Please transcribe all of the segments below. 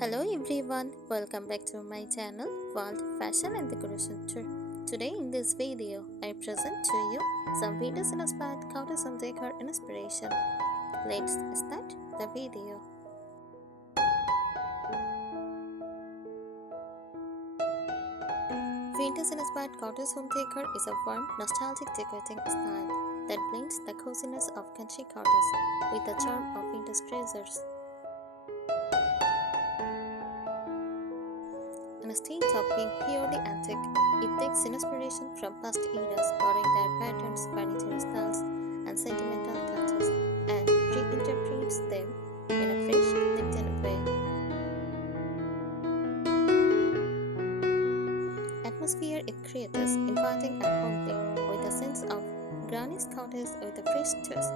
Hello everyone, welcome back to my channel World Fashion and Decoration Tour. Today in this video, I present to you some vintage inspired cottage home decor inspiration. Let's start the video. Vintage inspired cottage home decor is a warm, nostalgic decorating style that blends the coziness of country cottage with the charm of vintage treasures. Instead of being purely antique, it takes inspiration from past eras, borrowing their patterns, furniture styles, and sentimental touches, and reinterprets them in a fresh, lived-in way. Atmosphere it creates inviting and homely, with a sense of granny's cottage with a fresh twist.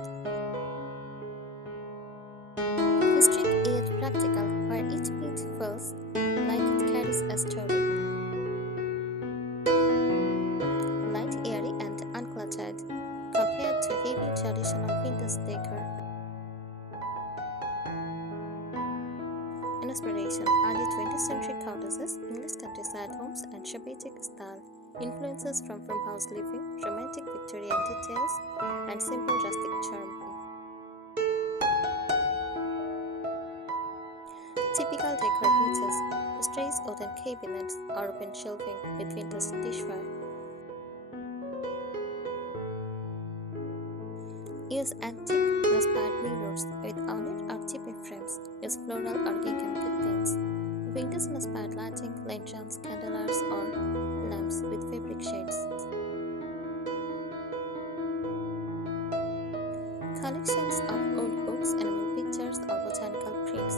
Historic yet practical, where each piece feels like it carries a story. Light, airy, and uncluttered compared to heavy traditional vintage decor. Inspiration: early 20th century cottages, English countryside homes, and Shabby style. Influences from farmhouse living, romantic Victorian details, and simple rustic charm. Typical decor features: strays, wooden cabinets, or open shelving with vintage dishware. Use antique-inspired mirrors with ornate or chippy frames. Use floral or geeky curtains. Vintage-inspired lighting, lanterns, candelabras, or lamps with fabric shades. Collections of old books, animal pictures, or botanical prints.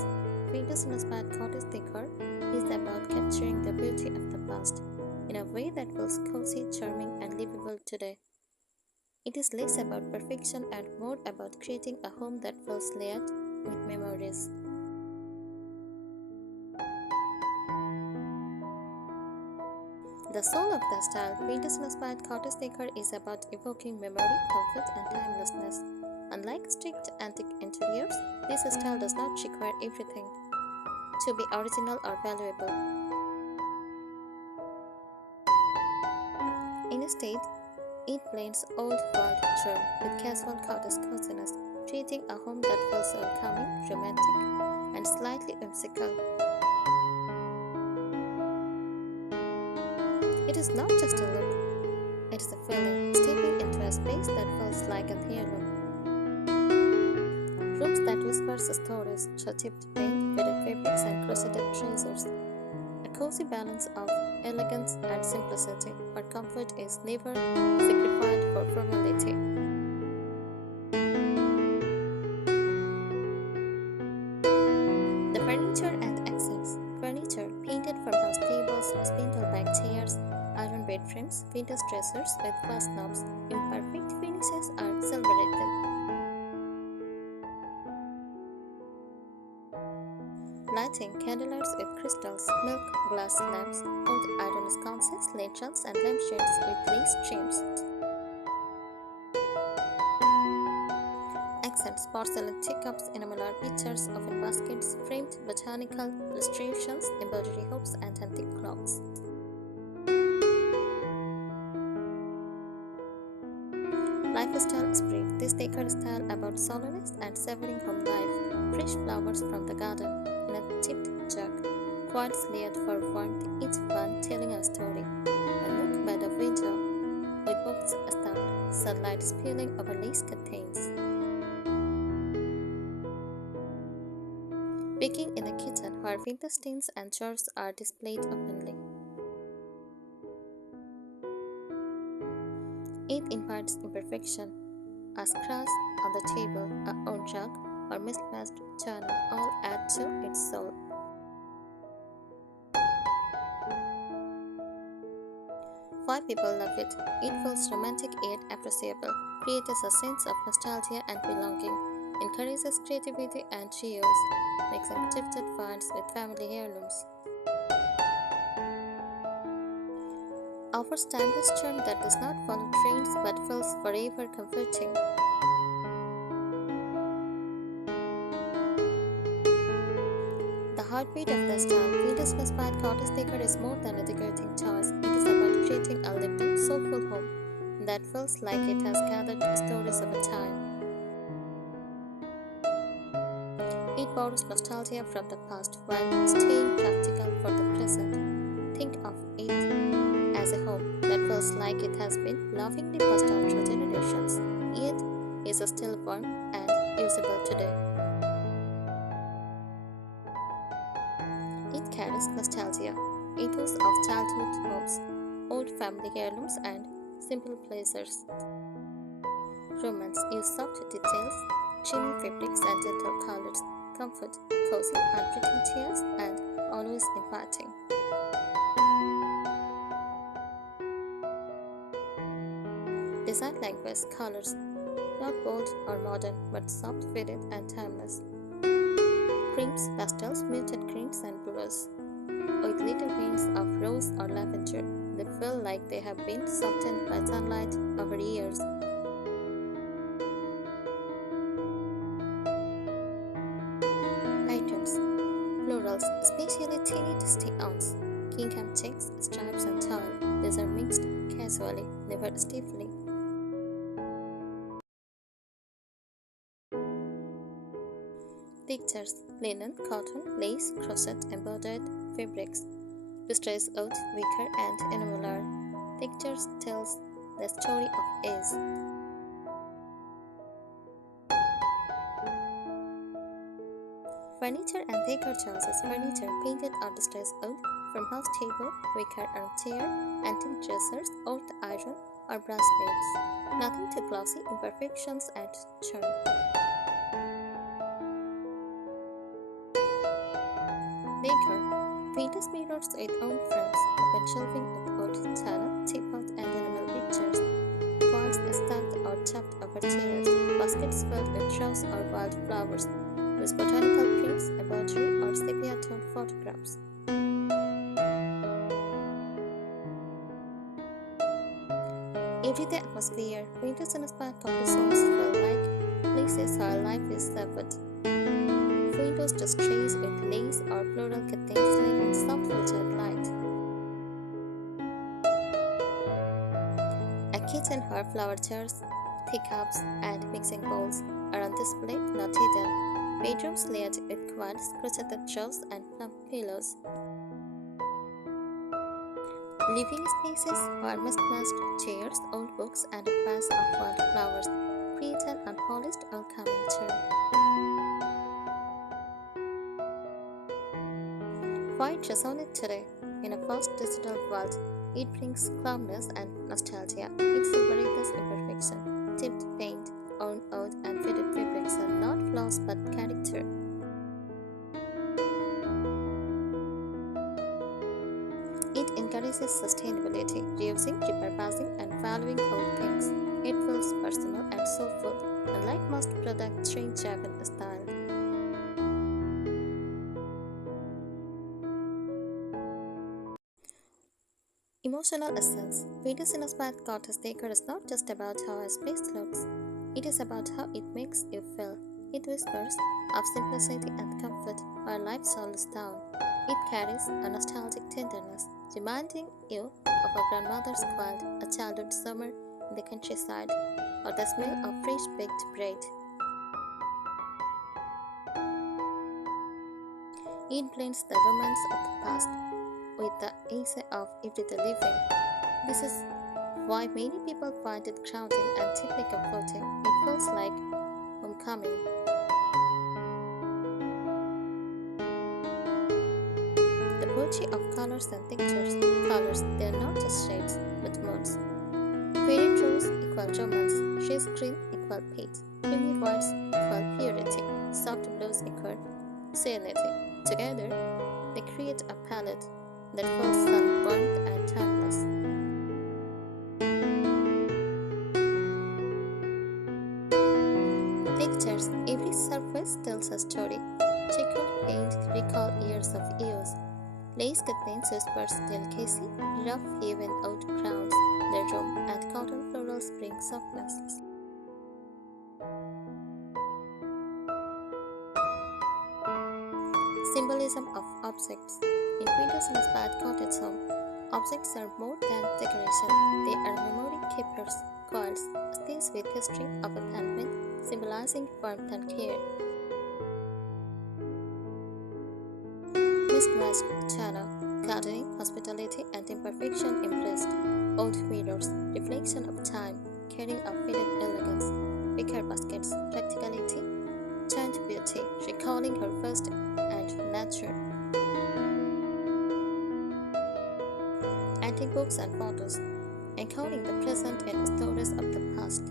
Vintage-inspired cottage decor is about capturing the beauty of the past in a way that feels cozy, charming, and livable today. It is less about perfection and more about creating a home that feels layered with memories. The soul of the style, vintage-inspired cottage decor is about evoking memory, comfort, and timelessness. Unlike strict antique interiors, this style does not require everything to be original or valuable. Instead, it blends old-world charm with casual cottage coziness, creating a home that feels welcoming, romantic, and slightly whimsical. It is not just a look, it is a feeling, stepping into a space that feels like an heirloom. Rooms that whisper stories, chipped paint, faded fabrics, and crocheted treasures. A cozy balance of elegance and simplicity, where comfort is never sacrificed for formality. The furniture and accents. Furniture painted farmhouse tables, spindle-back chairs, iron bed frames, vintage dressers with glass knobs, imperfect finishes are celebrated. Lighting: candelabras with crystals, milk glass lamps, old iron sconces, lanterns, and lampshades with lace trims. Accents: porcelain teacups, enamel art pictures, oven baskets, framed botanical illustrations, embroidery hoops, and antique clocks. Lifestyle spree: this decor style about solidness and savoring home life. Fresh flowers from the garden in a tipped jug, quads layered for warmth, each one telling a story. A nook by the window with books stacked, sunlight spilling over lace curtains. Baking in the kitchen, where vintage tins and jars are displayed openly. It imparts imperfection. A scratch on the table, a worn rug, or mismatched journal all add to its soul. Why people love it? It feels romantic yet appreciable, creates a sense of nostalgia and belonging, encourages creativity and reuse, mixing gifted finds with family heirlooms. Offers timeless charm that does not follow trends but feels forever comforting. The heartbeat of the style, Windows-inspired cottage decor is more than a decorating choice. It is about creating a lived-in, soulful home that feels like it has gathered stories of a time. It borrows nostalgia from the past while staying practical for the present. Think of it as a home that feels like it has been lovingly passed down through generations, yet is still warm and usable today. It carries nostalgia, echoes of childhood homes, old family heirlooms, and simple pleasures. Romance use soft details, dreamy fabrics, and gentle colors, comfort, cozy, unpretty chairs, and always inviting. Design language colors, not bold or modern, but soft, faded, and timeless. Creams, pastels, muted greens, and blues, with little hints of rose or lavender. They feel like they have been softened by sunlight over years. Patterns, florals, especially teeny dusty ounce, gingham checks, stripes, and tile. These are mixed casually, never stiffly. Textures, linen, cotton, lace, crochet, embroidered fabrics. Distress oat, wicker, and enameler. Textures tells the story of age. Furniture and decor choices. Furniture painted or distressed oat, farmhouse table, wicker armchair, antique dressers, old iron, or brass beams. Nothing too glossy, imperfections add charm. Decor. Painted mirrors with own frames, open shelving with old china, teapot, and enamel pictures. Quilts stacked or tucked over chairs, baskets filled with rose or wildflowers, with botanical prints, embroidery, or sepia-toned photographs. Everyday atmosphere. Windows-inspired cottage homes feel like places where life is savored. Windows just trays with lace or floral curtains leaving soft filtered light. A kitchen where flower jars, teacups, and mixing bowls are on display, not hidden. Bedrooms layered with quads, crocheted drawers, and plump pillows. Living spaces where mismatched chairs, old books, and a vase of wildflowers create an unpolished, welcoming charm. Why it resonates today? In a fast digital world, it brings calmness and nostalgia. It celebrates imperfection, tipped paint, worn out, and faded fabrics are not flaws but character. It encourages sustainability, reusing, repurposing, and valuing old things. It feels personal and soulful, unlike most product trend-driven style. Emotional essence. Windows-inspired cottage decor is not just about how a space looks. It is about how it makes you feel. It whispers of simplicity and comfort while life slows down. It carries a nostalgic tenderness, reminding you of a grandmother's quilt, a childhood summer in the countryside, or the smell of fresh baked bread. It blends the romance of the past with the ease of everyday living. This is why many people find it grounding and deeply comforting. It feels like homecoming. The beauty of colors and textures. Colors, they are not just shades, but moods. Faded rose equal romance, shades green equal peace, creamy whites equal purity, soft blues equal serenity. Together, they create a palette that feels sun-warmed and timeless. Textures. Every surface tells a story. Checkered paint recall years of use. Lace curtains whispers delicacy. Rough hewn oat crowns the room, and cotton florals bring softness. Symbolism of objects. In Windows Inspired Cottage Home, objects are more than decoration, they are memory keepers. Coils, things with history of abandonment, symbolizing warmth and care. Mismatched china, gardening, hospitality, and imperfection impressed. Old mirrors, reflection of time, carrying a faded elegance. Wicker baskets, practicality, chant beauty, recalling her first and nature. Antique books and photos, encoding the present in stories of the past.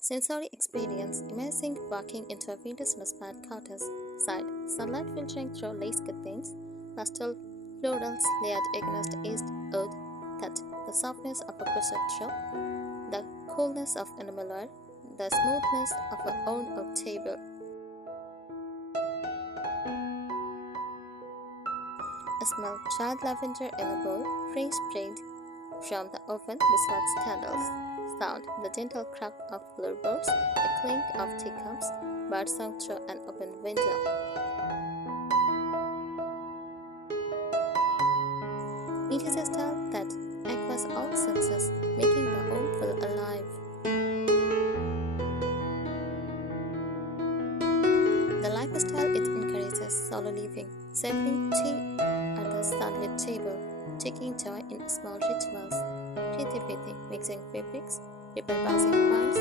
Sensory experience, immersing walking into a windows-inspired cottage side, sunlight filtering through lace curtains, pastel florals layered against east wood, that the softness of a crochet shop, the coolness of enamelware, the smoothness of an own oak table. Smell charred lavender in a bowl, fresh bread from the oven beside candles. Sound the gentle crack of floorboards, the clink of teacups, birdsong through an open window. It is a style that echoes all senses, making the home feel alive. The lifestyle it encourages solo living, serving tea at the sunlit table, taking joy in small rituals, creativity, mixing fabrics, repurposing finds,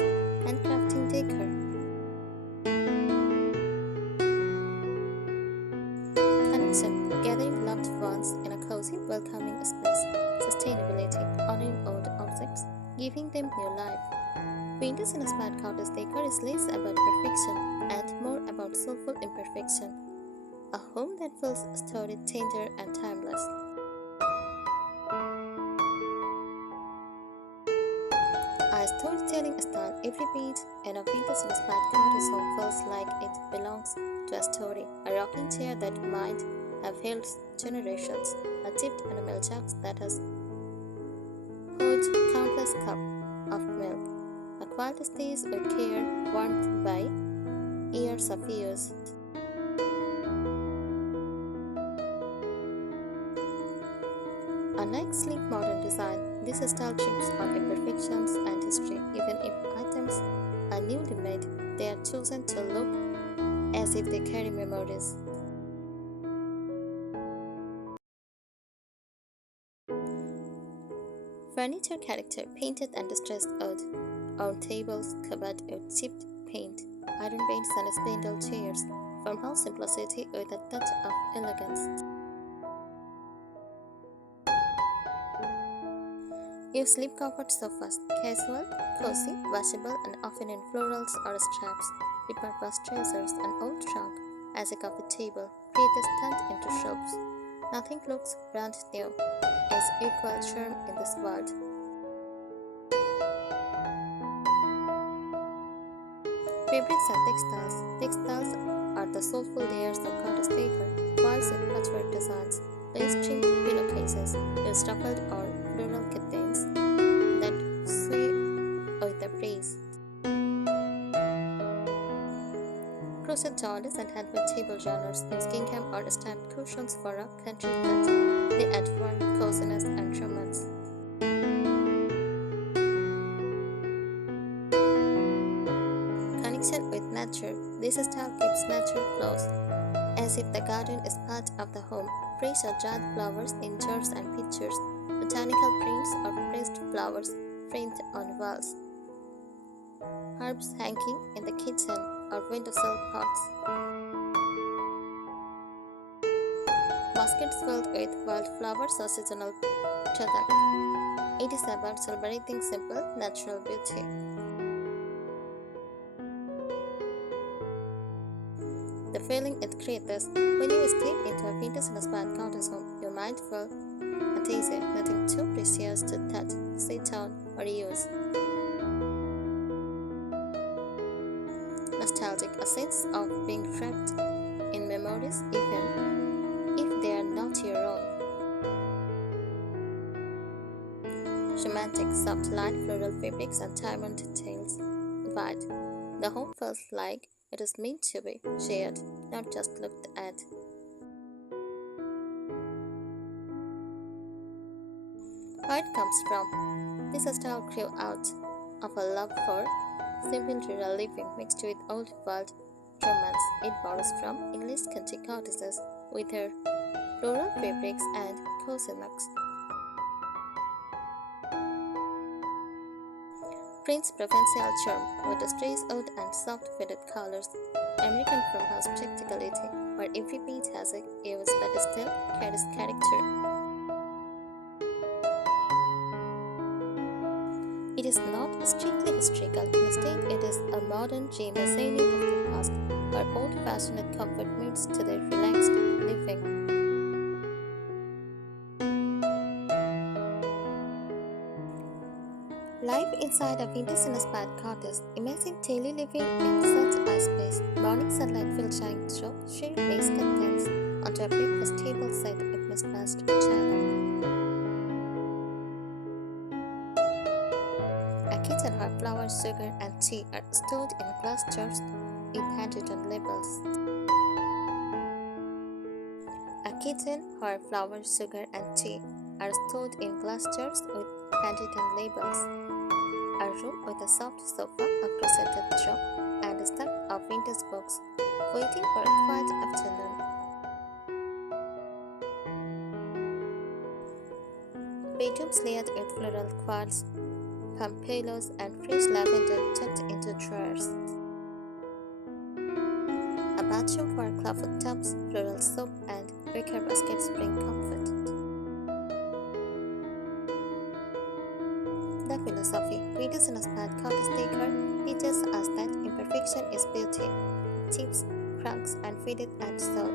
and crafting decor. Connection, gathering loved ones in a cozy, welcoming space. Sustainability, honoring old objects, giving them new life. Windows inspired cottage decor is less about perfection and more about soulful imperfection. A home that feels sturdy, tender, and timeless. A storytelling style, every page in a Windows inspired cottage home feels like it belongs to a story. A rocking chair that might have held generations. A tipped enamel jug that has poured countless cups of milk. A quiet stays with care, warmed by years of use. Unlike sleek modern design, this style trips on imperfections and history. Even if items are newly made, they are chosen to look as if they carry memories. Furniture character painted and distressed wood. On tables covered with chipped paint, iron bands and spindle chairs. Farmhouse simplicity with a touch of elegance. Use sleep comfort sofas, casual, cozy, washable, and often in florals or straps. Repurpose treasures and old trunk as a coffee table. Create a stand into shelves. Nothing looks brand new. Is equal charm in this world. Fabrics and textiles. Textiles are the soulful layers of cottage decor. Walls in patchwork designs, lace trimmed pillowcases, use ruffled or floral curtains that sway with the breeze. Crochet doilies and handmade table runners use gingham or stamped cushions for a country touch. They add warmth, coziness, and romance. Connection with nature. This style keeps nature close, as if the garden is part of the home. Fresh or dried flowers in jars and pitchers, botanical prints or pressed flowers framed on walls, herbs hanging in the kitchen or windowsill pots, baskets filled with wildflowers or seasonal products. It is about celebrating simple, natural beauty. The feeling it creates when you step into a Windows inspired cottage home, your mind feel at ease, nothing too precious to touch, sit on, or use. Nostalgic, a sense of being trapped in memories, even if they are not your own. Romantic, soft light, floral fabrics, and diamond details. But the home feels like It is meant to be shared, not just looked at. Where it comes from? This style grew out of a love for simple rural living mixed with old world romance. It borrows from English country cottages with their floral fabrics and cozy nooks. Prince's provincial charm with the streets oud and soft faded colors. American farmhouse practicality, where every piece has a use but still carries character. It is not strictly historical, instead, it is a modern reimagining of the past, where old fashioned comfort meets today relaxed living. Life inside a vintage-inspired cottage. Imagine daily living in such a space. Morning sunlight filtering through sheer lace curtains onto a breakfast table set with mismatched china. A kitchen where flour, sugar, and tea are stored in glass jars with handwritten labels. A kitchen where flour, sugar, and tea are stored in glass jars with handwritten labels. A room with a soft sofa, a crocheted drum, and a stack of vintage books, waiting for a quiet afternoon. Bedrooms layered with floral quilts, palm pillows, and fresh lavender tucked into drawers. A bathroom where clawfoot tubs, floral soap, and wicker baskets bring comfort. The philosophy, readers in a smart cottage decor, teaches us that imperfection is beauty. Chips, cracks, and faded edge soul.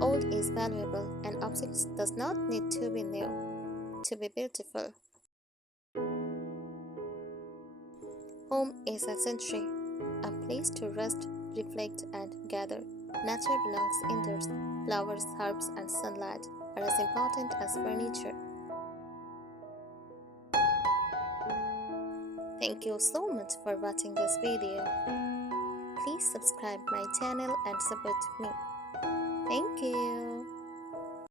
Old is valuable, and objects does not need to be new to be beautiful. Home is a sanctuary, a place to rest, reflect, and gather. Nature belongs indoors. Flowers, herbs, and sunlight are as important as furniture. Thank you so much for watching this video. Please subscribe my channel and support me. Thank you.